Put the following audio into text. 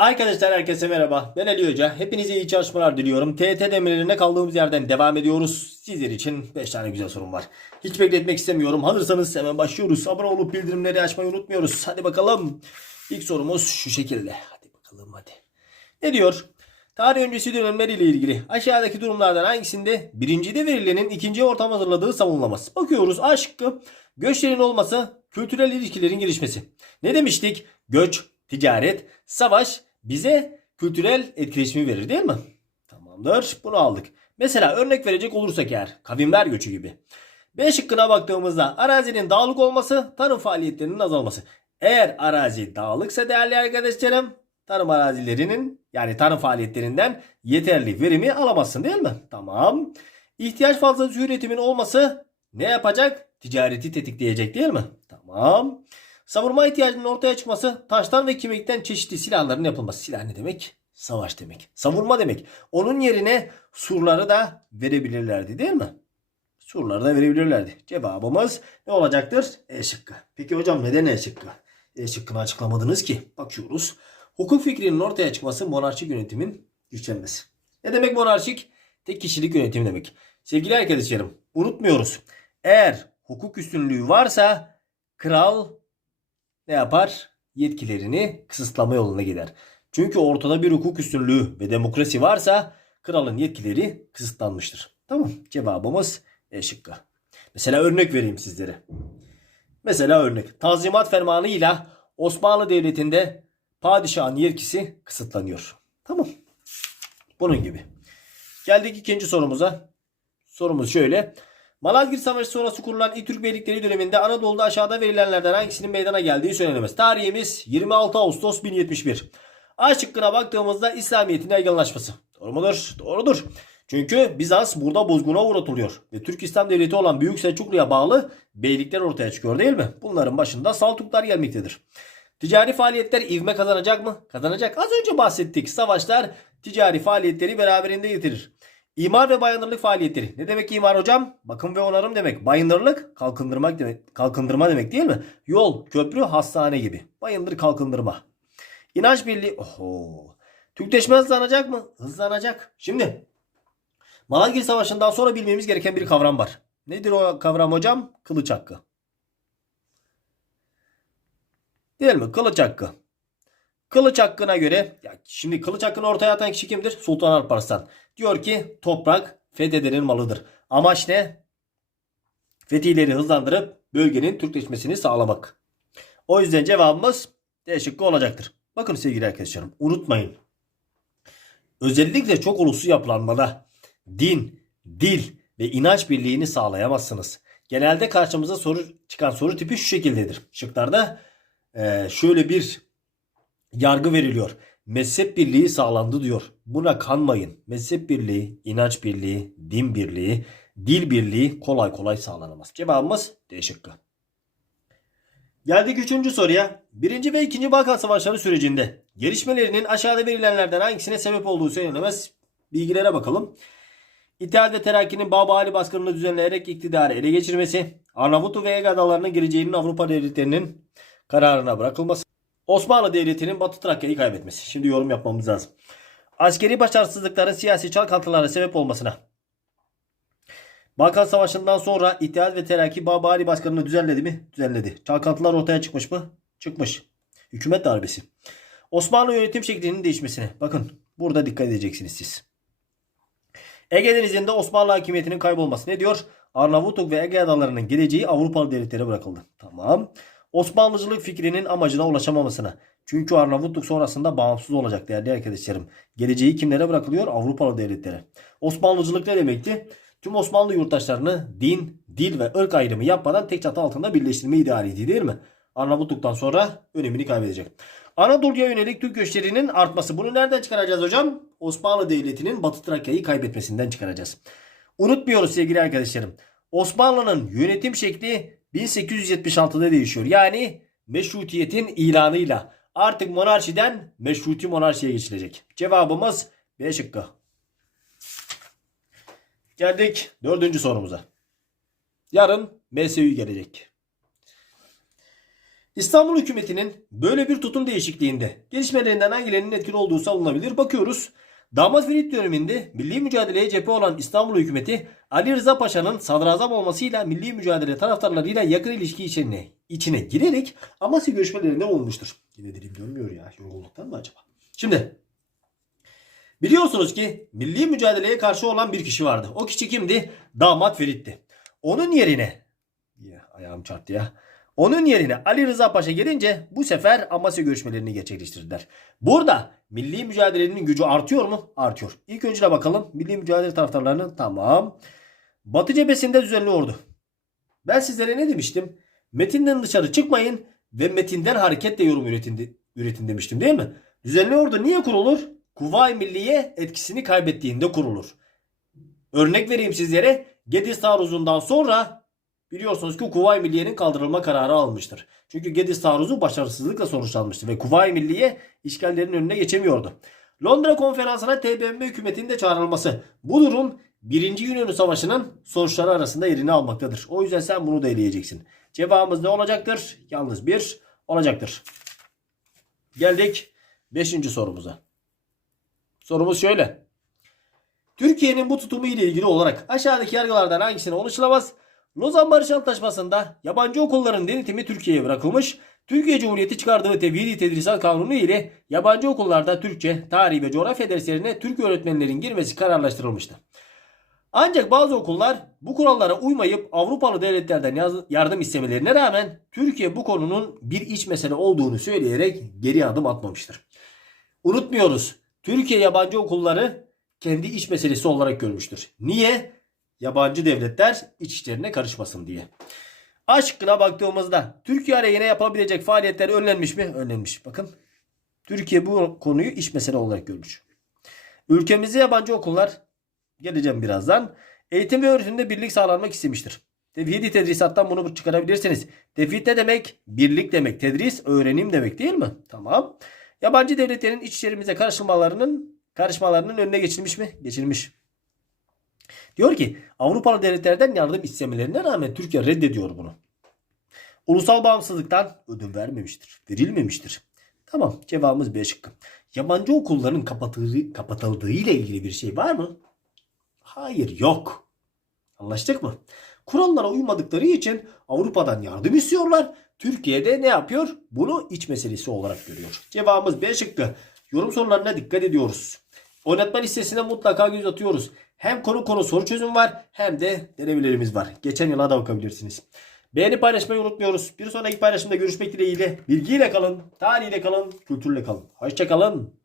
Arkadaşlar herkese merhaba. Ben Ali Hoca. Hepinize iyi çalışmalar diliyorum. TET demirlerine kaldığımız yerden devam ediyoruz. Sizler için 5 tane güzel sorum var. Hiç bekletmek istemiyorum. Hazırsanız hemen başlıyoruz. Abone olup bildirimleri açmayı unutmuyoruz. Hadi bakalım. İlk sorumuz şu şekilde. Hadi bakalım hadi. Ne diyor? Tarih öncesi dönemler ile ilgili aşağıdaki durumlardan hangisinde birincide verilenin ikinci ortam hazırladığı savunulamaz. Bakıyoruz A. Göçlerin olması, kültürel ilişkilerin gelişmesi. Ne demiştik? Göç, ticaret, savaş bize kültürel etkileşimi verir değil mi? Tamamdır. Bunu aldık. Mesela örnek verecek olursak eğer kavimler göçü gibi. B şıkkına baktığımızda arazinin dağlık olması, tarım faaliyetlerinin azalması. Eğer arazi dağlıksa değerli arkadaşlarım tarım arazilerinin yani tarım faaliyetlerinden yeterli verimi alamazsın değil mi? Tamam. İhtiyaç fazlası üretimin olması ne yapacak? Ticareti tetikleyecek değil mi? Tamam. Savunma ihtiyacının ortaya çıkması taştan ve kemikten çeşitli silahların yapılması. Silah ne demek? Savaş demek. Savunma demek. Onun yerine surları da verebilirlerdi değil mi? Surları da verebilirlerdi. Cevabımız ne olacaktır? E şıkkı. Peki hocam neden E şıkkı? E şıkkını açıklamadınız ki. Bakıyoruz. Hukuk fikrinin ortaya çıkması monarşik yönetimin güçlenmesi. Ne demek monarşik? Tek kişilik yönetim demek. Sevgili arkadaşlarım unutmuyoruz. Eğer hukuk üstünlüğü varsa kral ne yapar? Yetkilerini kısıtlama yoluna gider. Çünkü ortada bir hukuk üstünlüğü ve demokrasi varsa kralın yetkileri kısıtlanmıştır. Tamam cevabımız E şıkkı. Mesela örnek vereyim sizlere. Mesela örnek. Tanzimat fermanıyla Osmanlı Devleti'nde padişahın yetkisi kısıtlanıyor. Tamam. Bunun gibi. Geldik ikinci sorumuza. Sorumuz şöyle. Malazgirt Savaşı sonrası kurulan İlk Türk Beylikleri döneminde Anadolu'da aşağıda verilenlerden hangisinin meydana geldiği söylenemez. Tarihimiz 26 Ağustos 1071. A şıkkına baktığımızda İslamiyet'in yaygınlaşması. Doğru mudur? Doğrudur. Çünkü Bizans burada bozguna uğratılıyor. Ve Türk İslam Devleti olan Büyük Selçuklu'ya bağlı beylikler ortaya çıkıyor değil mi? Bunların başında Saltuklar gelmektedir. Ticari faaliyetler ivme kazanacak mı? Kazanacak. Az önce bahsettik. Savaşlar ticari faaliyetleri beraberinde getirir. İmar ve bayındırlık faaliyetleri. Ne demek imar hocam? Bakım ve onarım demek. Bayındırlık kalkındırmak demek. Kalkındırma demek değil mi? Yol, köprü, hastane gibi. Bayındır kalkındırma. İnanç birliği. Oho. Türkleşme hızlanacak mı? Hızlanacak. Şimdi Malazgirt Savaşı'ndan sonra bilmemiz gereken bir kavram var. Nedir o kavram hocam? Kılıç hakkı. Değil mi? Kılıç hakkı. Kılıç hakkına göre ya şimdi kılıç hakkını ortaya atan kişi kimdir? Sultan Alparslan. Diyor ki toprak fethedenin malıdır. Amaç ne? Fetihleri hızlandırıp bölgenin Türkleşmesini sağlamak. O yüzden cevabımız D şıkkı olacaktır. Bakın sevgili arkadaşlarım unutmayın. Özellikle çok uluslu yapılanmada din, dil ve inanç birliğini sağlayamazsınız. Genelde karşımıza soru çıkan soru tipi şu şekildedir. Şıklarda şöyle bir yargı veriliyor. Mezhep birliği sağlandı diyor. Buna kanmayın. Mezhep birliği, inanç birliği, din birliği, dil birliği kolay kolay sağlanamaz. Cevabımız D şıkkı. Geldik üçüncü soruya. Birinci ve ikinci Balkan Savaşları sürecinde gelişmelerinin aşağıda verilenlerden hangisine sebep olduğu söylenemez. Bilgilere bakalım. İttihat ve Terakki'nin Baba Ali baskınını düzenleyerek iktidarı ele geçirmesi, Arnavutluk ve Ege adalarına gireceğinin Avrupa devletlerinin kararına bırakılması, Osmanlı Devleti'nin Batı Trakya'yı kaybetmesi. Şimdi yorum yapmamız lazım. Askeri başarısızlıkların siyasi çalkantılara sebep olmasına. Balkan Savaşı'ndan sonra İttihat ve Terakki Babali Başkanı'nı düzenledi mi? Düzenledi. Çalkantılar ortaya çıkmış mı? Çıkmış. Hükümet darbesi. Osmanlı yönetim şeklinin değişmesine. Bakın burada dikkat edeceksiniz siz. Ege Denizi'nde Osmanlı hakimiyetinin kaybolması. Ne diyor? Arnavutluk ve Ege adalarının geleceği Avrupalı devletlere bırakıldı. Tamam. Osmanlıcılık fikrinin amacına ulaşamamasına. Çünkü Arnavutluk sonrasında bağımsız olacak değerli arkadaşlarım. Geleceği kimlere bırakılıyor? Avrupalı devletlere. Osmanlıcılık ne demekti? Tüm Osmanlı yurttaşlarını din, dil ve ırk ayrımı yapmadan tek çatı altında birleştirme idealiydi değil mi? Arnavutluk'tan sonra önemini kaybedecek. Anadolu'ya yönelik Türk göçlerinin artması. Bunu nereden çıkaracağız hocam? Osmanlı Devleti'nin Batı Trakya'yı kaybetmesinden çıkaracağız. Unutmuyoruz sevgili arkadaşlarım. Osmanlı'nın yönetim şekli 1876'da değişiyor. Yani meşrutiyetin ilanıyla artık monarşiden meşruti monarşiye geçilecek. Cevabımız B şıkkı. Geldik dördüncü sorumuza. Yarın MSÜ gelecek. İstanbul hükümetinin böyle bir tutum değişikliğinde gelişmelerinden hangilerinin etkili olduğu savunulabilir. Bakıyoruz. Damat Ferit döneminde milli mücadeleye cephe olan İstanbul hükümeti Ali Rıza Paşa'nın sadrazam olmasıyla milli mücadele taraftarlarıyla yakın ilişki içine, içine girerek Amasya görüşmelerinde olmuştur. Yine dilim dönmüyor ya yorgunluktan mı acaba? Şimdi biliyorsunuz ki milli mücadeleye karşı olan bir kişi vardı. O kişi kimdi? Damat Ferit'ti. Onun yerine ya, ayağım çarptı ya. Onun yerine Ali Rıza Paşa gelince bu sefer Amasya görüşmelerini gerçekleştirdiler. Burada milli mücadelenin gücü artıyor mu? Artıyor. İlk önce de bakalım milli mücadele taraftarlarının tamam. Batı cephesinde düzenli ordu. Ben sizlere ne demiştim? Metinden dışarı çıkmayın ve metinden hareketle yorum üretin, üretin demiştim değil mi? Düzenli ordu niye kurulur? Kuvayi Milliye etkisini kaybettiğinde kurulur. Örnek vereyim sizlere. Gediz taarruzundan sonra biliyorsunuz ki Kuvayi Milliye'nin kaldırılma kararı almıştır. Çünkü Gediz taarruzu başarısızlıkla sonuçlanmıştı ve Kuvayi Milliye işgallerin önüne geçemiyordu. Londra konferansına TBMM hükümetinin de çağrılması. Bu durum 1. Yunan Savaşı'nın sonuçları arasında yerini almaktadır. O yüzden sen bunu da eleyeceksin. Cevabımız ne olacaktır? Yalnız bir olacaktır. Geldik 5. sorumuza. Sorumuz şöyle. Türkiye'nin bu tutumu ile ilgili olarak aşağıdaki yargılardan hangisine ulaşılamaz? Lozan Barış Antlaşması'nda yabancı okulların denetimi Türkiye'ye bırakılmış. Türkiye Cumhuriyeti çıkardığı tevhidi tedrisat kanunu ile yabancı okullarda Türkçe, tarih ve coğrafya derslerine Türk öğretmenlerin girmesi kararlaştırılmıştı. Ancak bazı okullar bu kurallara uymayıp Avrupalı devletlerden yardım istemelerine rağmen Türkiye bu konunun bir iç mesele olduğunu söyleyerek geri adım atmamıştır. Unutmuyoruz. Türkiye yabancı okulları kendi iç meselesi olarak görmüştür. Niye? Yabancı devletler iç işlerine karışmasın diye. Aşkına baktığımızda Türkiye aleyhine yapabilecek faaliyetler önlenmiş mi? Önlenmiş. Bakın. Türkiye bu konuyu iç mesele olarak görmüş. Ülkemizde yabancı okullar geleceğim birazdan. Eğitim ve öğretimde birlik sağlanmak istemiştir. Tevhidi tedrisattan bunu çıkarabilirsiniz. Tevhid ne demek? Birlik demek. Tedris öğrenim demek değil mi? Tamam. Yabancı devletlerin iç işlerimize karışmalarının karışmalarının önüne geçilmiş mi? Geçilmiş. Diyor ki Avrupalı devletlerden yardım istemelerine rağmen Türkiye reddediyor bunu. Ulusal bağımsızlıktan ödün vermemiştir. Verilmemiştir. Tamam cevabımız B şıkkı. Yabancı okulların kapatıldığı, kapatıldığı ile ilgili bir şey var mı? Hayır yok. Anlaştık mı? Kurallara uymadıkları için Avrupa'dan yardım istiyorlar. Türkiye'de ne yapıyor? Bunu iç meselesi olarak görüyor. Cevabımız B şıkkı. Yorum sorularına dikkat ediyoruz. Oynatma listesine mutlaka göz atıyoruz. Hem konu konu soru çözüm var hem de denemelerimiz var. Geçen yıla da bakabilirsiniz. Beğeni paylaşmayı unutmuyoruz. Bir sonraki paylaşımda görüşmek dileğiyle. Bilgiyle kalın, tarihiyle kalın, kültürle kalın. Hoşçakalın.